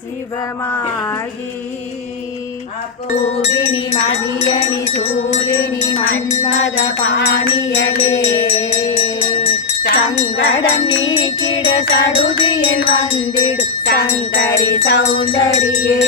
சிவமாகி பூவினி மதியனி சூரினி மன்மத பாணியலே சங்கடம் நீக்கிட சடுதியில் வந்திடு சங்கரி சௌந்தரியே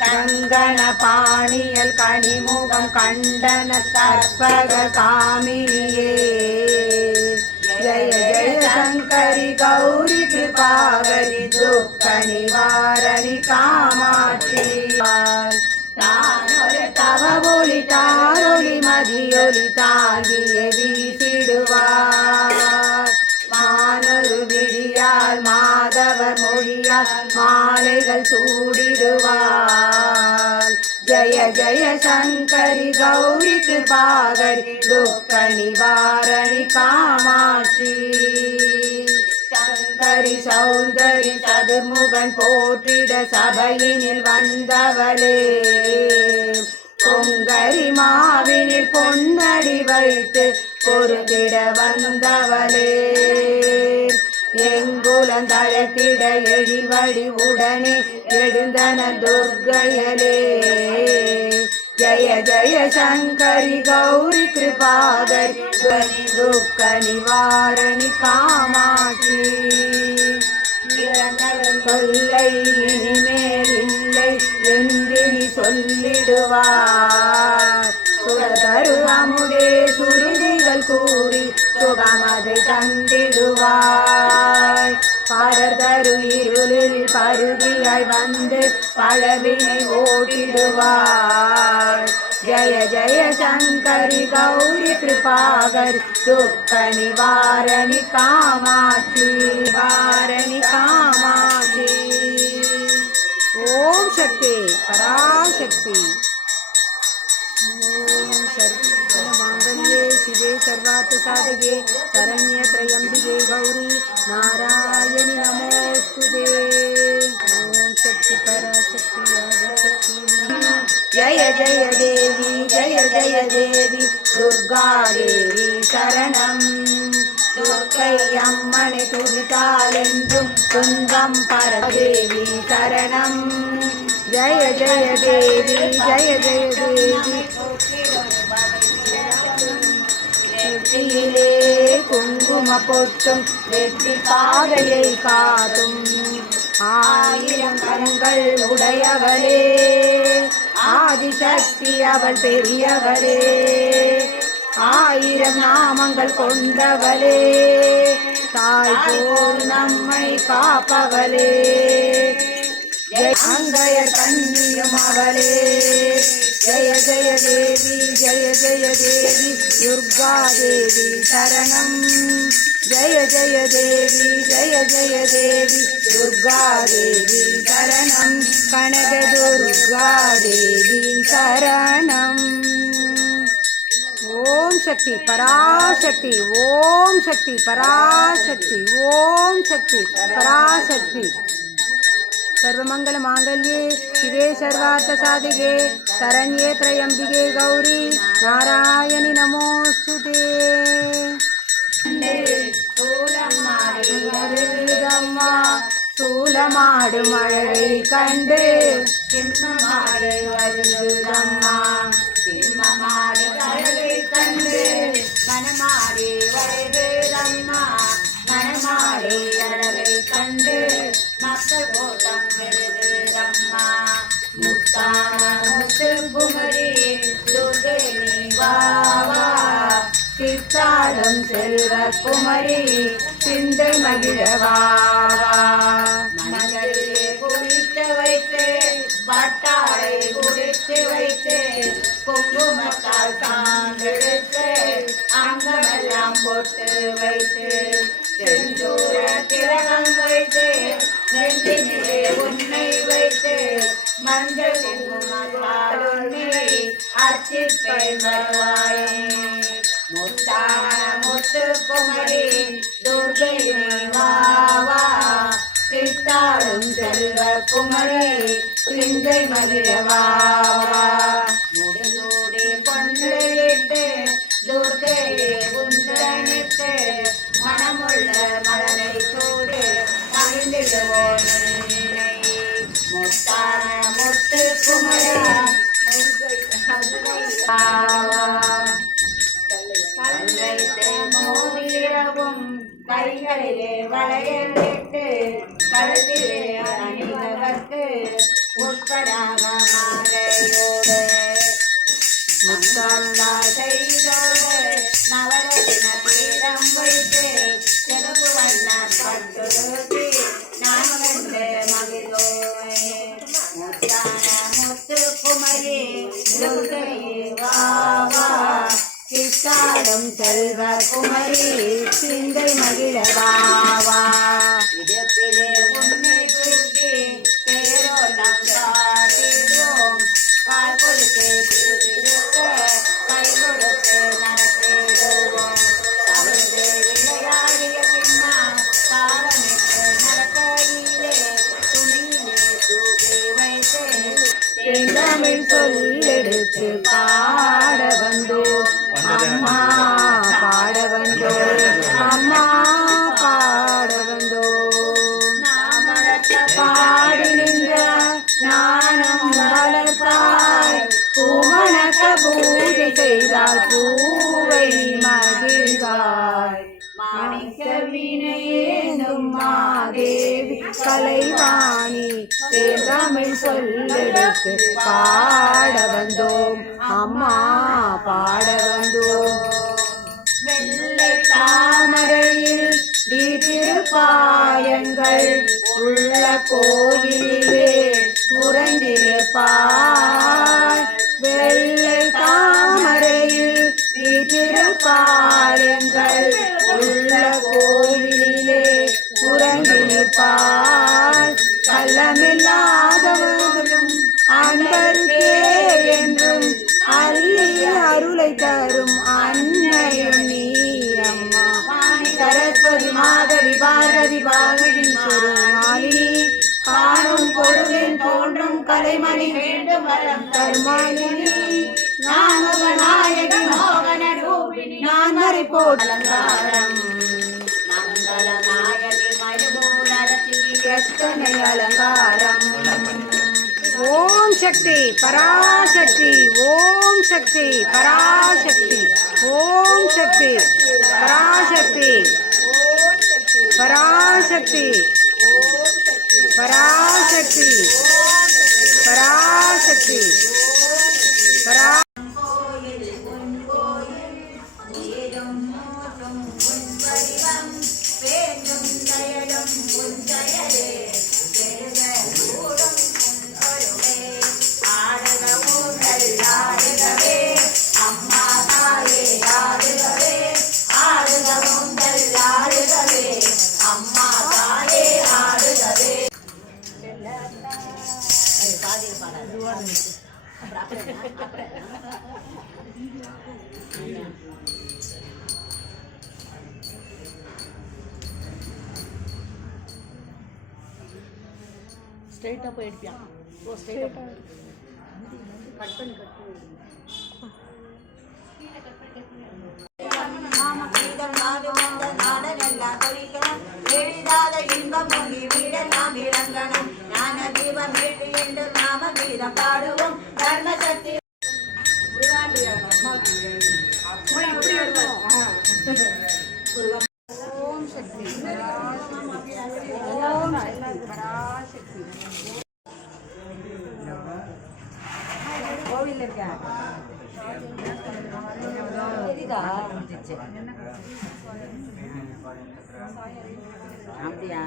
கங்கண பாணியல் கனிமுகம் கண்டன கற்பக காமினியே ஜய ஜய சங்கரி கௌரி கிருபாகரி துக்க நிவாரணி காமாட்சி தவ ஒளி தாரொளி மதியொலி தாங்கிய வீசிடுவார் மானொரு விழியால் மாதவர் மொழியால் மாலைகள் சூடிடுவார் ஜய ஜய சங்கரி கௌரி கிருபாகரி துக்க நிவாரணி காமாட்சி சங்கரி சௌந்தரி சதுர்முகன் போற்றிட சபையினில் வந்தவளே பொங்கரி மாவினில் பொன்னடி வைத்து பொருந்திட வந்தவளே எங்குலந்தழத்திட எழில்வழி உடனே எழுந்தன துர்க்கையலே ஜய ஜய சங்கரி கௌரி கிருபாகரி துக்க நிவாரணி காமாட்சி தொல்லை இனிமேல் இல்லை என்று சொல்லிடுவார் சுரதரு அமுதே சுருதிகள் கூறி சுகமதை தந்திடுவாய் படர்தரு இருளில் பருதியாய் வந்து பழவினை ஓடிடுவாய் ஜய ஜய சங்கரி கௌரி கிருபாகரி துக்க நிவாரணி காமாட்சி வாரணி காமாட்சி. ஓம் சக்தி பராசக்தி. ஓம் சர்வமங்கல்யே சிவே சர்வார்த்த சாதகே சரண்யே த்ரயம்பிகே கௌரி நாராயணி நமோஸ்துதே. ஓம் சக்தி பராசக்தி ஆதிசக்தி. ஜய ஜய தேவி ஜய ஜய தேவி துர்கா தேவி சரணம். துர்க்கை அம்மனை துதித்தாலென்றும் துன்பம் பரதேவி சரணம். ஜய ஜய தேவி ஜய ஜய தேவி. வெற்றியிலே குங்கும பொட்டும் வெற்றி பாதையை காட்டும் ஆயிரம் கரங்கள் உடையவளே ஆதிசக்தி அவள் பெரியவளே ஆயிரம் நாமங்கள் கொண்டவளே தாய் போல் நம்மை காப்பவளே அங்கைய கண்ணியும் அவளே. ஜய ஜய தேவி ஜய ஜய தேவி துர்கா தேவி சரணம். ஜய ஜய தேவி ஜய ஜய தேவி துர்கா தேவி சரணம். கனக துர்கா தேவி சரணம். ஓம் சக்தி பராசக்தி. ஓம் சக்தி பராசக்தி. ஓம் சக்தி பராசக்தி. सर्वमंगल मांगल्ये शिवे सर्वार्थ साधिके शरण्ये त्र्यंबिके गौरी नारायणि नमोस्तुते. சூலமாடும் அழகை கண்டு சிம்மமாடு வருதம்மா. சிம்மமாடு அழகை கண்டு மனமாடி வருதம்மா. மனமாடி அழகை கண்டு மக்கள் கோட்டம் வருதம்மா. முத்தான முத்து குமரி துர்கை வாவா. சித்தாடும் செல்வ குமரி சிந்தை மகிழவாவா. மஞ்சளிலே குளித்து வைத்து பட்டாடை குடித்து வைத்து குங்குமத்தால் சாந்தெடுத்து அங்கமெல்லாம் போட்டு வைத்து செந்தூர திலகம் வைத்து நெஞ்சினிலே உன்னை வைத்து மஞ்சள் குங்குமத்தால் உன்னை அர்ச்சிப்பேன் வருவாயே. முத்தான முத்து குமரி துர்கை வாவா. சித்தாடும் செல்வ குமரி சிந்தை மகிழவாவா. முடிசூடி பொன்னிட்டு துர்கையே உந்தனிட்டு மனமுள்ள மலரை சூடு மகிழ்ந்திடுவோம். கல்வைத்து மோதிரவும் கைகளிலே வளையலிட்டு கழுத்திலே அணிந்தவர்க்கு புஷ்பராக மாலையோடு முத்தல்லா செய்தோடு நவரத்தின பீடம் வைத்து சிறப்பு வண்ண பட்டுடுத்தி நான் கண்டு மகிழ்ந்தோமே முத்தான முத்து குமரி வாவா கிட்டாடும் செல்வ குமரி சிந்தை மகிழவாவா இதப்பிலே உன்னை தூக்கி தேரோட்டம் காட்டிடுவோம் கால் கொடுத்து திருக்க கை கொடுத்து நடத்திடுவோம் அவிழ்ந்து விளையாடிய பின்னால் காலமிட்டு நடக்கையிலே துணியிலே தூக்கி வைத்து தமிழ் சொல்லெடுத்து பாட வந்தோம் அம்மா பாட வந்தோம் அம்மா பாட வந்தோம் பாடி நின்ற நானும் வளர்த்தாய் பூமணக்க பூஜை செய்தால் பூவை மகிழ்ந்தாய் மாணிக்க வீணையேந்தும் மாதேவி கலைவாணி தமிழ் சொல்லெடுத்து பாட வந்தோம் அம்மா பாட வந்தோம் வெள்ளை தாமரையில் வீட்டிருப்பாயங்கள் உள்ள கோயிலே உறைந்திருப்பாய் வெள்ளை தாமரையில் வீட்டிருப்பாயங்கள் உள்ள கோயிலே உறைந்திருப்பாய் கள்ளமில்லாதவர்களும் அன்பருக்கே என்றும் அள்ளி அருளை தரும் அன்னையும் நீ அம்மா சரஸ்வதி மாதவி பார்வதி பாகதீஸ்வரி மாலினி காணும் பொருளின் தோன்றும் கலைமணி வேண்டும் வரம் தருமாலினி நாயகி மோகன ரூபிணி நான் மறை போலங்காரம் மங்கள நாயகி மறுபூரரசி எத்தனை அலங்காரம் ஓம் சக்தி பராசக்தி ஓம் சக்தி பராசக்தி ஓம் சக்தி பராசக்தி பராசக்தி பராசக்தி பராசக்தி பரா ஸ்ட்ரைட்டா போய் எடுப்பியா ஓ ஸ்ட்ரைட்டா கட் பண்ணி எளிதாத இன்பம் பொங்கி வீடெல்லாம் விளங்கணும் ஞான தீபம் வீட்டு என்று நாம கீதம் பாடுவோம் தர்ம சக்தி ஓம் சக்தி ஓம் சக்தி பராசக்தி கோவில் இருக்கா அப்படியா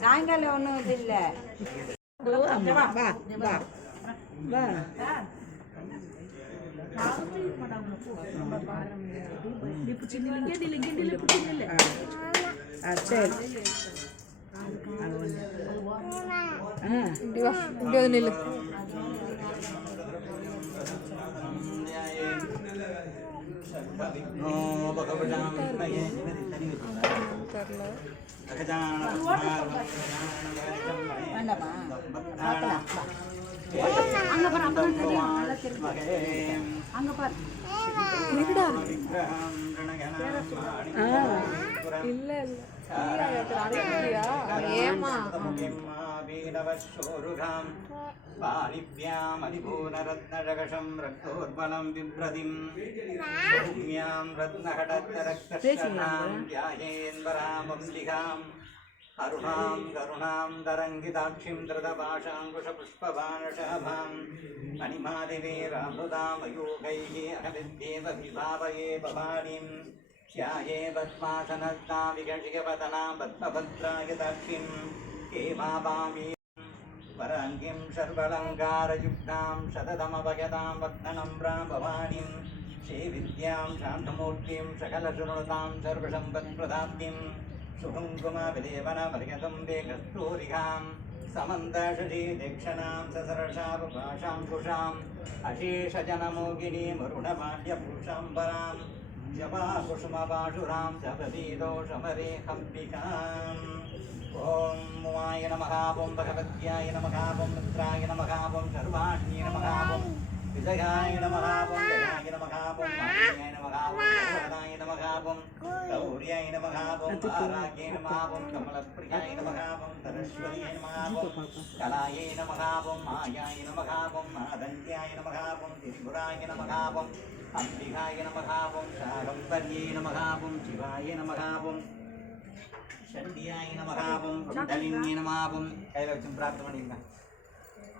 சாயங்காலம் ஒன்றும் இது இல்லை நில்லு ஏமா वीणवशोरुघां पाणिभ्यामलिपूर्णरत्नजगशं रक्तोर्बलं बिभ्रतिं सौम्यां रत्नघटत्तरक्तशनां ध्यायेन्वरामम्बिकाम् अरुणां करुणां तरङ्गिताक्षिं धृतपाशाङ्कुशपुष्पबाणशभां मणिमादिवीरामृतामयूगैः अहविद्येव विभावये भवानीं ध्याये पद्मासनस्तां विकषिकवदनां पद्मभद्रायताक्षिं हेमापामी वराङ्गीं सर्वलङ्कारयुक्तां शततमभयतां वत्ननम्रां भवानीं श्रीविद्यां शान्तमूर्तिं सकलशुनृतां सर्वसम्पत्प्रदाप्तिं सुकुङ्कुमविदेवनमर्यतुम्बे कस्तूरिकां समन्तशशी दक्षिणां ससरसावभाषाङ्कुशाम् अशेषजनमोगिनीमरुणमाल्यभूषाम्बरां जपाकुसुमपाशुरां जपदीदोषमरेखम्बिकाम् ॐ उमाय नमः ॐ भगवत्याय नमः ॐ मित्राय नमः ॐ सर्वाण्ये नमः ॐ विजयाय नमः ॐ जयाय नमः ॐ मान्याय नमः ॐ जगदाय नमः ॐ गौर्याय नमः ॐ आराग्ये नमः ॐ कमलप्रियाय नमः ॐ सरस्वत्यै नमः ॐ कलायै नमः ॐ मायाय नमः ॐ आदन्त्याय नमः ॐ त्रिपुराय नमः ॐ अम्बिकाय नमः ॐ शाकम्भर्यै नमः ॐ शिवाय नमः ॐ शक्तियाय नमः ॐ कुण्डलिन्यै नमः ॐ கையில வச்சு பிரார்த்தனை பண்ணிருங்க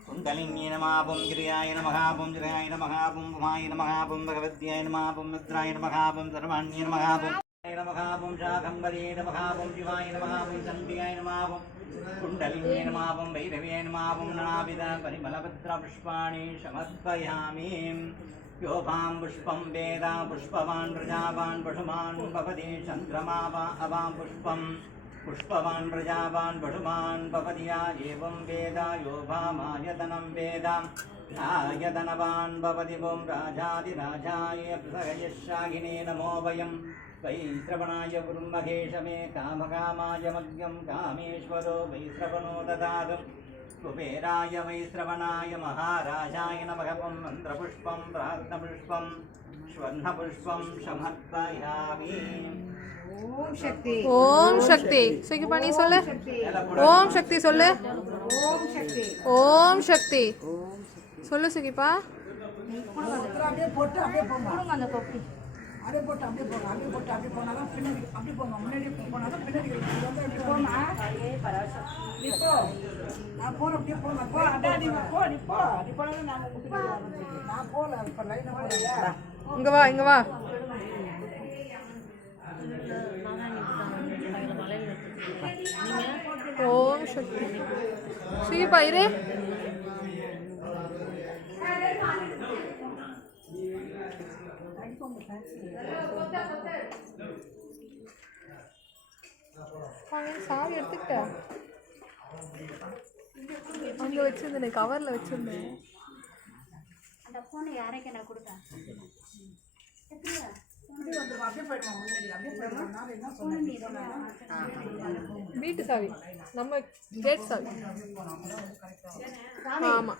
कुण्डलिन्यै नमः ॐ गिरियाय नमः ॐ जयाय नमः ॐ उमाय नमः ॐ भगवत्याय नमः ॐ मित्राय नमः ॐ सर्वाण्ये नमः ॐ शाकम्भर्यै नमः ॐ शिवाय नमः ॐ शक्तियाय नमः ॐ कुण्डलिन्यै नमः ॐ भैरव्याय नमः ॐ नानाविध परिमलपत्रपुष्पाणि समर्पयामि योभां पुष्पं वेद पुष्पवान् प्रजावान् पशुमान् भवति चन्द्रमा वा अवां पुष्पं पुष्पवान् प्रजावान् पशुमान् भवति या एवं वेद योभामायतनं वेद आयतनवान् भवति ॐ राजाधिराजाय प्रसहयशाहिने नमो वयं वैश्रवणाय गुरुमहेशमे कामकामाय मग्यं कामेश्वरो वैश्रवणो ददातु कुबेराय वैश्रवणाय महाराजाय नमः मन्त्रपुष्पं प्रार्थनपुष्पं स्वर्णपुष्पं समर्पयामि ஓம் சக்தி ஓம் சக்தி சுகி பண்ணி சொல்லு ஓம் சக்தி சொல்லு ஓம் சக்தி ஓம் சக்தி சொல்லு சுகிப்பா அப்படியே போட்டு அப்படியே போங்க அந்த தொப்பி அப்படியே போட்டு அப்படியே போங்க அப்படியே போட்டு அப்படியே போனாதான் பின்னாடி அப்படி போங்க முன்னாடி போனாதான் பின்னாடி இப்படி போனா இப்போ நான் போற அப்படியே போங்க போ அப்படியே நீ போ நீ போ நீ போனா நான் போல இப்ப லைன் போறேன் இங்க வா இங்க வா ஓம் சக்தி சுகிப்பா இரு சாவி எடுத்துக்கிட்ட அங்க வச்சிருந்தேன் கவர்ல வச்சிருந்தேன் அந்த போனை யாரைக்கு நான் கொடுத்தேன் வீட்டு சாவி நம்ம கேட் சாவி ஆமா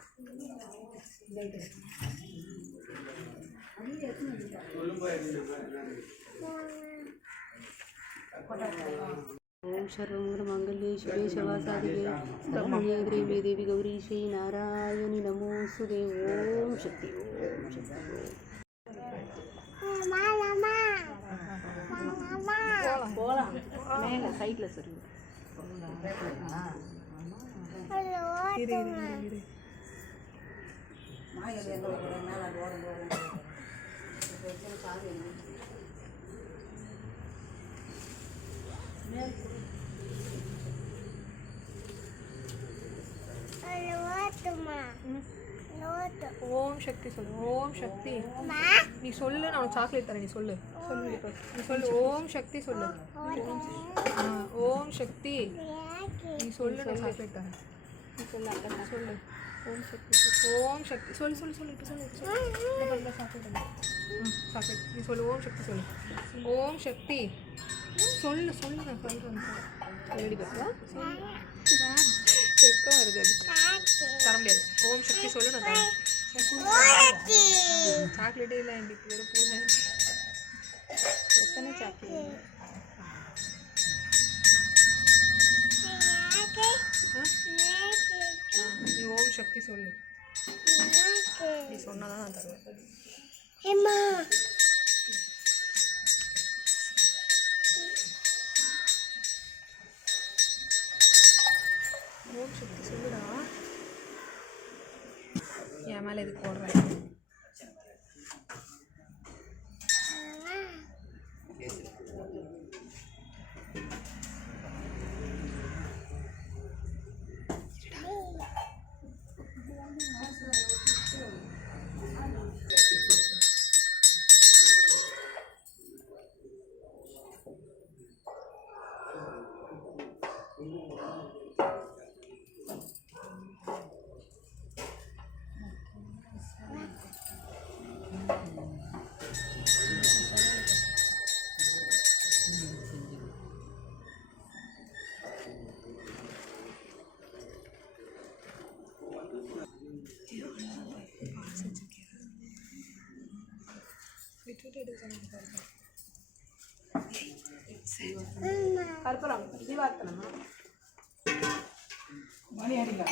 ओम सर्वमंगल्ये शिवे शवासादिके ब्रह्मण्ये देवी देवी गौरी श्री नारायणी नमोस्तुते ओम शक्ति ओम शक्ति போலாம் மேல சைடுல சரி ஓம் சக்தி சொல்லு ஓம் சக்தி நீ சொல்லு நான் உனக்கு சாக்லேட் தரேன் நீ சொல்லு சொல்லு இப்போ நீ சொல்லு ஓம் சக்தி சொல்லு ஓம் சக்தி நீ சொல்லு நான் சாக்லேட் தரேன் நீ சொல்லு சொல்லு ஓம் சக்தி ஓம் சக்தி சொல்லு சொல்லு சொல்லு இப்போ சொல்லு சொல்லு சாக்லேட் சாக்லேட் நீ சொல்லு ஓம் சக்தி சொல்லு ஓம் சக்தி சொல்லு சொல்லு நான் சொல்கிறேன் சொல்லி பார்க்கலாம் வெக்கம் வருது அது தர முடியாது ஓம் சக்தி சொல்லு நான் தரேன் சாக்லேட்டே இல்லை எனக்கு வெறும் பூ எத்தனை சாக்லேட் சக்தி சொல்லு. நீ சொன்னாதான் நான் தருவேன். ஓம் சக்தி சொல்லுடா. என் மேலே இது போடுறேன். கற்பூரம் தீபார்த்தனமா மணி அடிக்கா.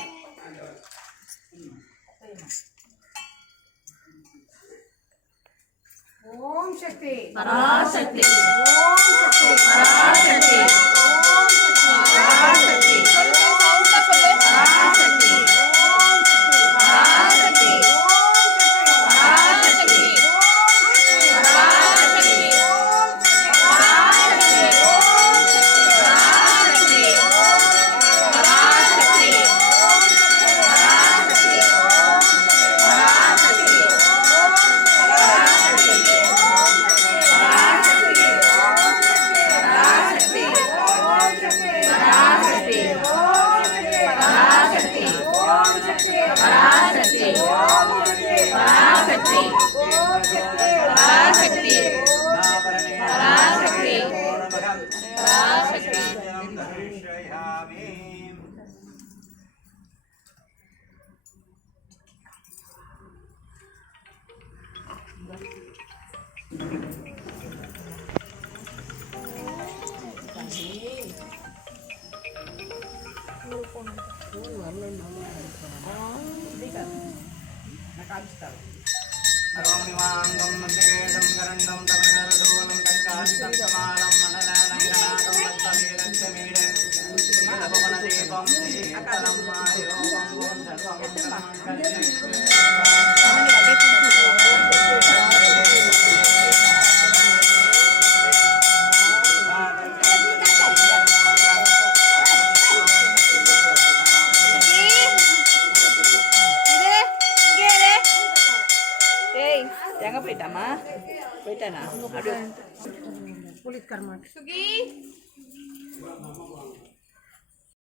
ஓம் சக்தி பராசக்தி ஓம் சக்தி பராசக்தி ஓம் சக்தி பராசக்தி பராசக்தி பராசக்தி பராசக்தி பராசக்தி அரோமிவாங்கம் மந்திரேடம் கரண்டம் தமிழரோலம் கண்காட்டம் சமாலம் மனநலநகநாதம் வத்தமீரஞ்சமீடம் நீலபவன தீபம் சீதலம் மாயோகம் ஓம் சர்வமங்கலம் எங்க போயிட்டாமா போயிட்டானா புளித் கர்மாட் சுகி